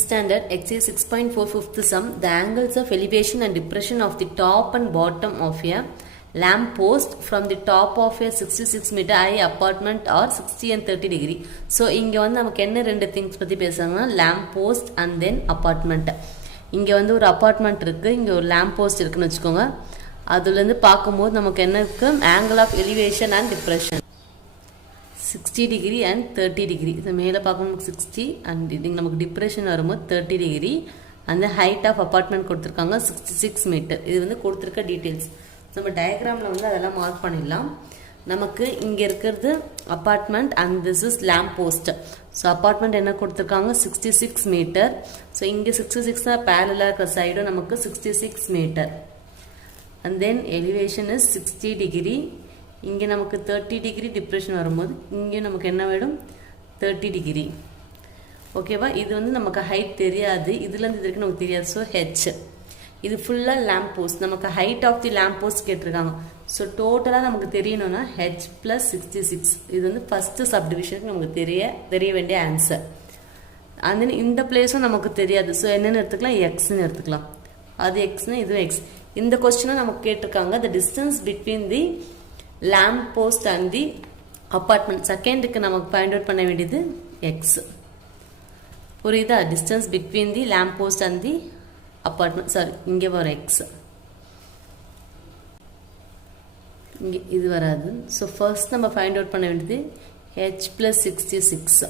In standard exercise 6.4 fifth sum, the angles of elevation and depression of the top and bottom of a lamp post from the top of a 66 meter high apartment are 60 and 30 degree. So இங்க வந்து நமக்கு என்ன ரெண்டு things பத்தி பேசுறாங்கன்னா lamp post and then apartment. இங்க வந்து ஒரு apartment இருக்கு, இங்க ஒரு lamp post இருக்குன்னு வெச்சுக்கோங்க. அதுல இருந்து பாக்கும்போது நமக்கு என்ன இருக்கு? Angle of elevation and depression 60 degree and 30 degree. இது மேலே பார்க்கும்போது 60 and இது நமக்கு டிப்ரெஷன் வரும்போது 30 degree. அந்த height of apartment கொடுத்துருக்காங்க 66 மீட்டர். இது வந்து கொடுத்துருக்க டீட்டெயில்ஸ். நம்ம டயக்ராமில் வந்து அதெல்லாம் மார்க் பண்ணிடலாம். நமக்கு இங்கே இருக்கிறது apartment and this is lamp post. So apartment என்ன கொடுத்துருக்காங்க 66 மீட்டர். ஸோ இங்கே 66 தான் பேரலாக இருக்கிற சைடும் நமக்கு 66 meter. And then elevation is 60 degree. இங்கே நமக்கு 30 degree டிப்ரெஷன் வரும்போது இங்கே நமக்கு என்ன வேணும் 30 degree. ஓகேவா? இது வந்து நமக்கு ஹைட் தெரியாது, இதுலேருந்து இதுக்கு நமக்கு தெரியாது. ஸோ ஹெச் இது ஃபுல்லாக லேம்ப் போஸ்ட். நமக்கு height of the lamp post கேட்டிருக்காங்க. ஸோ டோட்டலாக நமக்கு தெரியணும்னா ஹெச் ப்ளஸ் 66. இது வந்து ஃபஸ்ட்டு சப்டிவிஷனுக்கு நமக்கு தெரிய வேண்டிய ஆன்சர். அண்ட் தென் இந்த பிளேஸும் நமக்கு தெரியாது. ஸோ என்னென்னு எடுத்துக்கலாம், எக்ஸ்ன்னு எடுத்துக்கலாம். அது எக்ஸ்னா இதுவும் எக்ஸ். இந்த கொஸ்டினும் நமக்கு கேட்டிருக்காங்க the distance between the lamp post and the apartment. செகண்டுக்கு நமக்கு ஃபைண்ட் அவுட் பண்ண வேண்டியது x. புரியுதா? distance between the lamp post and the apartment. Sorry, இங்கே வரும் x. இங்கே இது வராது. ஸோ ஃபர்ஸ்ட் நம்ம ஃபைண்ட் அவுட் பண்ண வேண்டியது h plus 66.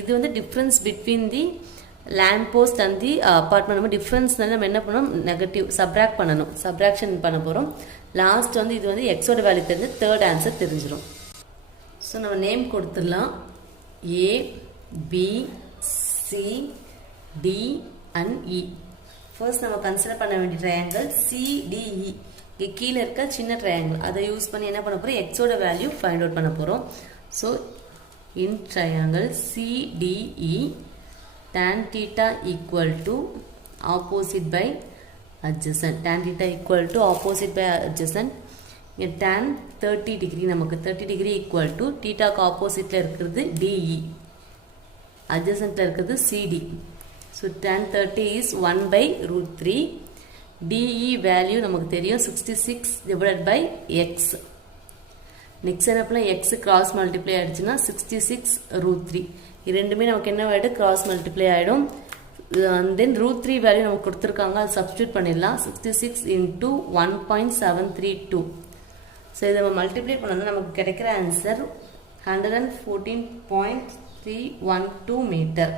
இது வந்து difference between the lamp post and the apartment. நம்ம டிஃப்ரென்ஸ்னால நம்ம என்ன பண்ணணும், நெகட்டிவ் சப்ராக்ட் பண்ணணும், சப்ராக்ஷன் பண்ண போகிறோம். லாஸ்ட் வந்து இது வந்து எக்ஸோட வேல்யூ தெரிஞ்சு தேர்ட் ஆன்சர் தெரிஞ்சிடும். ஸோ நம்ம நேம் கொடுத்துடலாம் A B C D and E. First நம்ம கன்சிடர் பண்ண வேண்டிய ட்ரையாங்கிள் சிடிஇ. இங்கே கீழே இருக்க சின்ன ட்ரையாங்கிள் அதை யூஸ் பண்ணி என்ன பண்ண போகிறோம், எக்ஸோட வேல்யூ ஃபைண்ட் அவுட் பண்ண போகிறோம். So in triangle CDE tan theta equal to opposite by adjacent. Tan theta equal to opposite by adjacent. இங்கே tan 30 degree நமக்கு 30 degree equal to thetaக்கு ஆப்போசிட்டில் இருக்கிறது DE, adjacentல இருக்கிறது CD. So tan 30 is 1 by root 3. DE value நமக்கு தெரியும் 66 divided by x. Next என்ன பண்ணலாம், x cross multiply ஆயிடுச்சுன்னா 66 root 3. இது ரெண்டுமே நமக்கு என்ன ஆகிடும், கிராஸ் மல்டிப்ளை ஆகிடும். அண்ட் தென் ரூட் 3 வேல்யூ நமக்கு கொடுத்துருக்காங்க, அது சப்ஸ்டியூட் பண்ணிடலாம். 66 into 1.732. ஸோ இதை நம்ம மல்டிப்ளை பண்ணோம்னா நமக்கு கிடைக்கிற ஆன்சர் 114.312 மீட்டர்.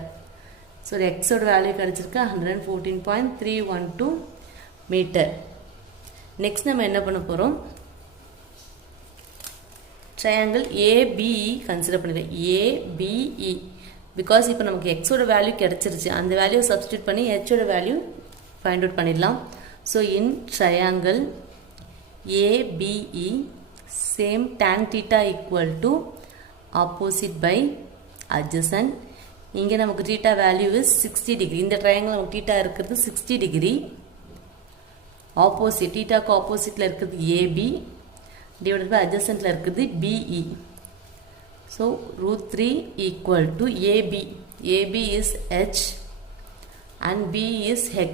ஸோ எக்ஸோட வேல்யூ கிடைச்சிருக்கு 114.312 மீட்டர். நெக்ஸ்ட் நம்ம என்ன பண்ண போகிறோம், ட்ரையாங்கிள் ஏபிஇ கன்சிடர் பண்ணிடுறேன். ஏபிஇ பிகாஸ் இப்போ நமக்கு எக்ஸோட வேல்யூ கிடைச்சிருச்சு, அந்த வேல்யூ சப்ஸ்டியூட் பண்ணி ஹெச்சோட வேல்யூ ஃபைண்ட் அவுட் பண்ணிடலாம். So in triangle ABE same tan theta equal to opposite by adjacent. இங்கே நமக்கு theta வேல்யூ இஸ் 60 degree. இந்த ட்ரையாங்கிள் நமக்கு theta இருக்கிறது 60 degree. ஆப்போசிட் thetaக்கு ஆப்போசிட்டில் இருக்கிறது ஏபி divided by adjacentல இருக்குது BE. So root 3 equal to AB. AB is H and B is X.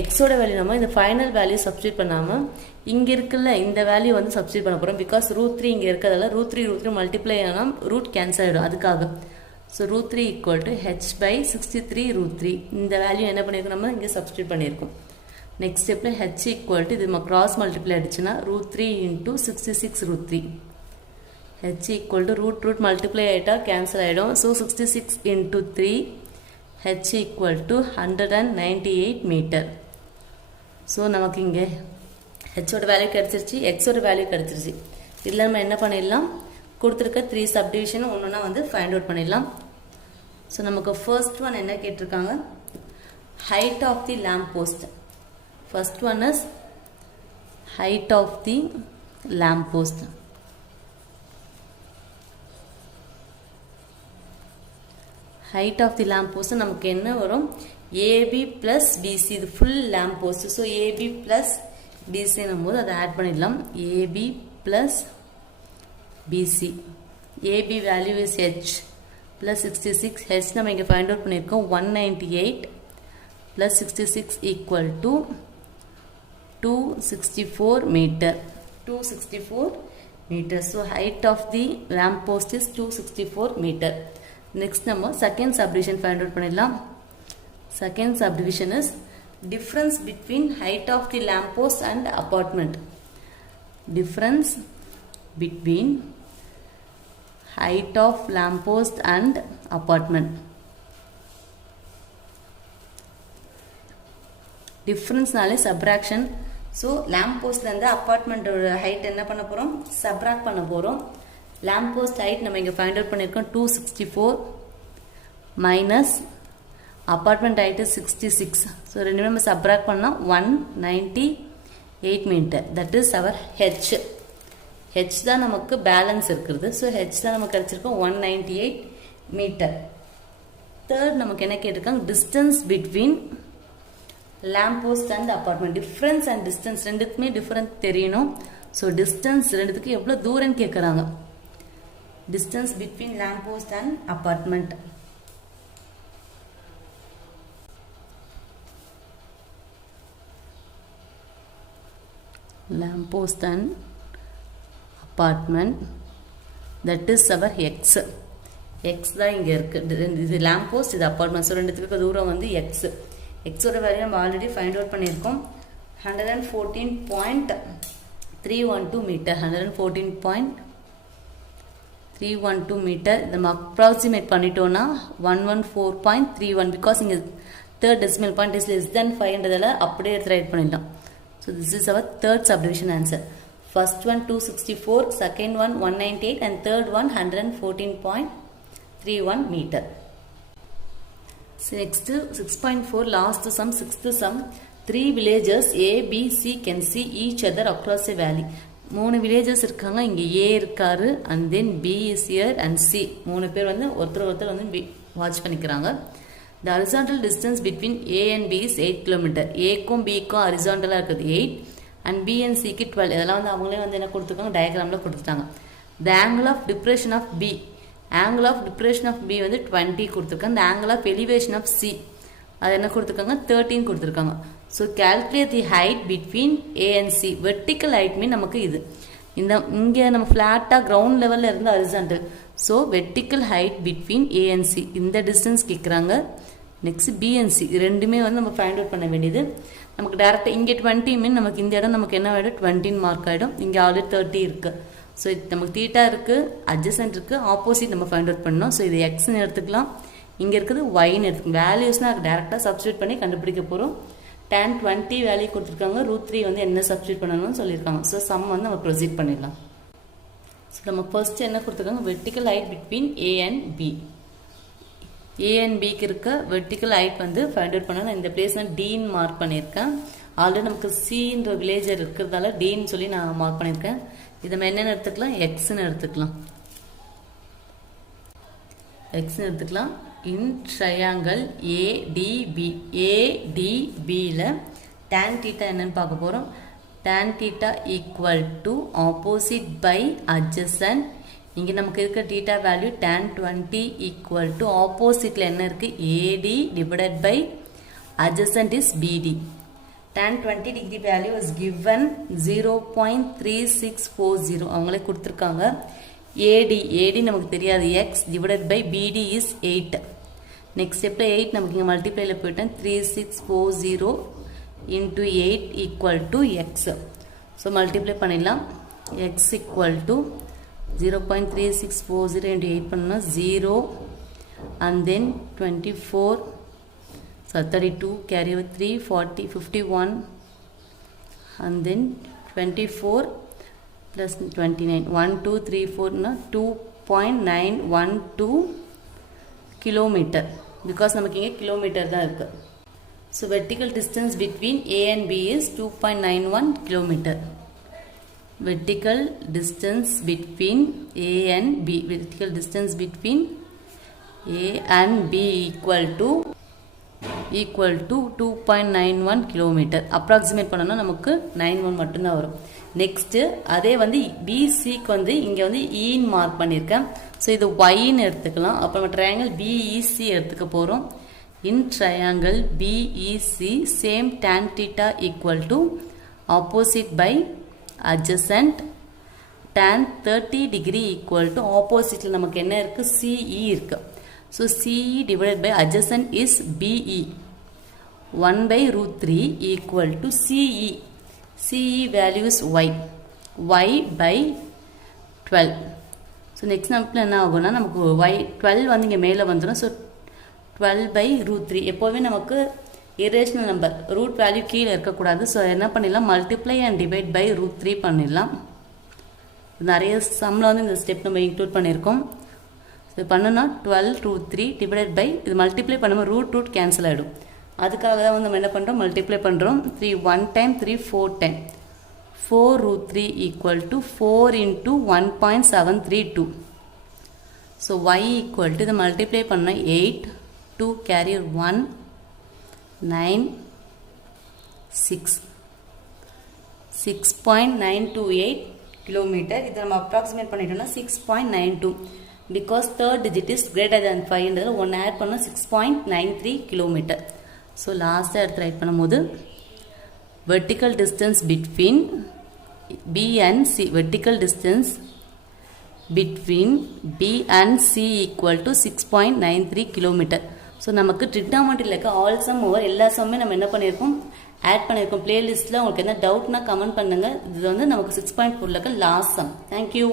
X ஓட value நம்ம இந்த ஃபைனல் வேல்யூ சப்ஸ்டியூட் பண்ணாமல் இங்கே இருக்குல்ல இந்த வேல்யூ வந்து சப்ஸ்டியூட் பண்ண போகிறோம். பிகாஸ் ரூட் 3 இங்கே இருக்கிறதால ரூட் த்ரீ மல்டிப்ளை ஆனால் ரூட் கேன்சல் ஆகிடும், அதுக்காக. So root 3 equal to H by 63 root 3. இந்த வேல்யூ என்ன பண்ணியிருக்கோம், நம்ம இங்கே சப்ஸ்டியூட் பண்ணியிருக்கோம். நெக்ஸ்ட் ஸ்டெப்பில் ஹெச் ஈக்குவல் டு இது நம்ம கிராஸ் மல்டிப்ளை ஆகிடுச்சுன்னா root 3 into 66 root 3. H equal to root multiply ஆகிட்டால் கேன்சல் ஆகிடும். So 66 into 3 H equal to 198 metre. So நமக்கு இங்கே ஹெச்சோட வேல்யூ கிடச்சிருச்சு, எக்ஸோட வேல்யூ கிடச்சிருச்சு. இதில் நம்ம என்ன பண்ணிடலாம், கொடுத்துருக்க 3 சப்டிவிஷன் ஒன்றுனா வந்து ஃபைண்ட் அவுட் பண்ணிடலாம். ஸோ நமக்கு ஃபர்ஸ்ட் ஒன் என்ன கேட்டிருக்காங்க, height of the lamp post. First one is height of the lamp post. Height of the lamp post நமக்கு என்ன வரும், AB plus BC. இது full lamp post. So AB plus BC நம்மோது அதை add பண்ணிடலாம். AB plus BC. AB value is H plus 66, h நம்ம இங்க find out பண்ணிருக்கோம் 198 plus 66 equal to 264 meter. 264 meter. So height of the lamp post is 264 meter. Next நம்ம second subdivision find out பண்ணிடலாம். Second subdivision is difference between height of the lamp post and apartment. Difference between height of lamp post and apartment. Difference நாலே subtraction. So lamp post ல இருந்து apartment height என்ன பண்ண போறோம்? Subtract பண்ண போறோம். Lamp post height நம்ம இங்க find out பண்ணிருக்கோம் 264 minus apartment height is 66. So ரெண்டுமே நம்ம subtract பண்ணா 198 meter. That is our h. h தான் நமக்கு balance இருக்குது. So h தான் நமக்கு கிடைச்சிருக்கும் 198 meter. Third நமக்கு என்ன கேட்டிருக்காங்க? Distance between lamp post and apartment. Difference and distance ரெண்டுக்குமே difference தெரியணும். So distance ரெண்டுத்துக்கு எவ்வளவு தூரம் கேக்குறாங்க? Distance between lamp post and apartment. Lamp post and apartment, that is our x. x தான் இங்க இருக்கு. இது lamp post, இது apartment. So ரெண்டுத்துக்கு தூரம் வந்து x. x ஓட வேல்யூ நம்ம ஆல்ரெடி ஃபைண்ட் அவுட் பண்ணிருக்கோம். 114.312 மீட்டர். 114.312 மீட்டர். நம்ம அப்ராக்சிமேட் பண்ணிட்டோம்னா 114.31 because இங்க third decimal point is less than 5 ன்றதால அப்படியே எடுத்து ரைட் பண்ணிடலாம். So this is our third subdivision answer. First one 264, second one 198 and third one 114.31 meter. So next 6.4 last sum, sixth sum. 3 villagers A, B, C can see each other across a valley. 3 villages இருக்காங்க. இங்க A இருக்காரு and then B is here and C. 3 பேர் வந்து ஒருத்தர் வந்து watch பண்ணிக்கறாங்க. The horizontal distance between A and B is 8 km. A க்கும் B க்கும் ஹரிசாண்டலா இருக்குது 8 and B and C க்கு 12. இதெல்லாம் வந்து அவங்களே வந்து என்ன கொடுத்திருக்காங்க? டயகிராம்ல கொடுத்துட்டாங்க. The angle of depression of B. Angle of depression of B வந்து 20 கொடுத்திருக்காங்க. The angle of elevation of C அது என்ன கொடுத்திருக்காங்க? 13 கொடுத்திருக்காங்க. So calculate the height between A and C. Vertical height mean நமக்கு இது. இங்க நம்ம flat ground level ல இருந்து horizontal. So vertical height between A and C. இந்த distance கேக்குறாங்க. Next B and C ரெண்டுமே வந்து நம்ம find out பண்ண வேண்டியது. நமக்கு டைரக்ட்டா இங்க 20 மீன் நமக்கு இந்த இடம் நமக்கு என்ன ஆயிடும்? 20 மார்க் ஆயிடும். இங்க ஆல்ரெடி 30 இருக்கு. So நமக்கு θ இருக்கு, adjacent இருக்கு, opposite நம்ம find out பண்ணனும். So இது x ன்னு எடுத்துக்கலாம். இங்க இருக்குது y ன்னு எடுத்துக்கலாம். வேல்யூஸ்னா டைரக்ட்டா சப்ஸ்டிட்யூட் பண்ணி கண்டுபிடிக்க போறோம். tan 20 வேல்யூ கொடுத்திருக்காங்க. √3 வந்து என்ன சப்ஸ்டிட்யூட் பண்ணனும்னு சொல்லிருக்காங்க. So sum வந்து நம்ம ப்ரோசீட் பண்ணிடலாம். So நம்ம ஃபர்ஸ்ட் என்ன கொடுத்திருக்காங்க? vertical height between A and B. A and B க்கு இருக்க vertical height வந்து find out பண்ணனும். இந்த பிளேஸ் நான் D ன்னு மார்க் பண்ணிருக்கேன். ஆல்ரெடி நமக்கு C ன்ற வில்லேஜர் இருக்குறதால D ன்னு சொல்லி நான் மார்க் பண்ணிருக்கேன். இத நம்ம என்னன்னு எடுத்துக்கலாம்? x ன்னு எடுத்துக்கலாம். x ன்னு எடுத்துக்கலாம். In triangle ADB. ADB ல tan theta என்னன்னு பார்க்க போறோம். tan theta equal to opposite by adjacent. இங்க நமக்கு இருக்க theta value tan 20 equal to oppositeல என்ன இருக்கு? AD divided by adjacent is BD. Tan 20 degree value is given 0.3640. அவங்களே கொடுத்திருக்காங்க. AD நமக்கு தெரியாது x divided by BD is 8. Next stepல 8 நமக்கு இங்க மல்டிப்ளைல போய்ட்டேன். 3640 into 8 equal to x. So multiply பண்ணிடலாம். x equal to 0.3640 into 8 பண்ணா 0 and then 24, so 32 carry over 3, 40, 51 and then 24 plus 29, 1, 2, 3, 4 na 2.912 kilometer because நமக்கு இங்க kilometer தான் இருக்கு. So vertical distance between A and B is 2.91 kilometer. Vertical distance between A and B. Vertical distance between A and B equal to 2.91 kilometer. Approximate பண்ணனும் நமக்கு 91 மட்டும் தான் வரும். Next அதே வந்து பிசிக்கு வந்து இங்கே வந்து ஈன்னு மார்க் பண்ணியிருக்கேன். ஸோ இது ஒய்ன்னு எடுத்துக்கலாம். அப்புறம் ட்ரையாங்கிள் பிஇசி எடுத்துக்க போகிறோம். In triangle BEC same tan theta equal to opposite by adjacent tan 30 degree equal to ஆப்போசிட்டில் நமக்கு என்ன இருக்குது சிஇ இருக்குது. So CE divided by adjacent is BE 1 by root 3 equal to CE. CE value is y. Y by 12. So next நம்மளுக்கு என்ன ஆகும்னா நமக்கு y 12 வந்து இங்கே மேலே வந்துடும். ஸோ 12 by root 3 எப்போதுமே நமக்கு irrational நம்பர் ரூட் வேல்யூ கீழே இருக்கக்கூடாது. ஸோ என்ன பண்ணிடலாம் multiply and divide by root 3 பண்ணிடலாம். நிறைய சம்மில் வந்து இந்த ஸ்டெப் நம்ம இன்க்ளூட் பண்ணியிருக்கோம். ஸோ பண்ணுன்னா 12 root 3 டிவைடட் பை இது மல்டிப்ளை பண்ணும்போது ரூட் கேன்சல் ஆகிடும். அதுக்காக தான் வந்து நம்ம என்ன பண்ணுறோம் மல்டிப்ளை பண்ணுறோம். 3 1 time 3 4 time 4 root 3 equal to 4 into 1.732. So y equal to இதை மல்டிப்ளை பண்ண 8 2 carry 1 9 6 6.928 கிலோமீட்டர். இதை நம்ம அப்ராக்சிமேட் பண்ணிட்டோம்னா 6.92 because third digit is greater than 5ன்றதில் 1 ஆட் பண்ணால் 6.93 கிலோமீட்டர். ஸோ லாஸ்ட்டாக எடுத்து ரைட் பண்ணும்போது vertical distance between B and C vertical distance between B and C equal to 6.93 kilometre. So நமக்கு ட்ரிக்னாமெட்ரியில் இருக்க ஆல் சம் ஓவர் எல்லா சம்மே நம்ம என்ன பண்ணியிருக்கோம் ஆட் பண்ணியிருக்கோம். பிளேலிஸ்ட்டில் உங்களுக்கு என்ன டவுட்னா கமெண்ட் பண்ணுங்கள். இது வந்து நமக்கு 6.4 இருக்க லாஸ்ட் சம். தேங்க்யூ.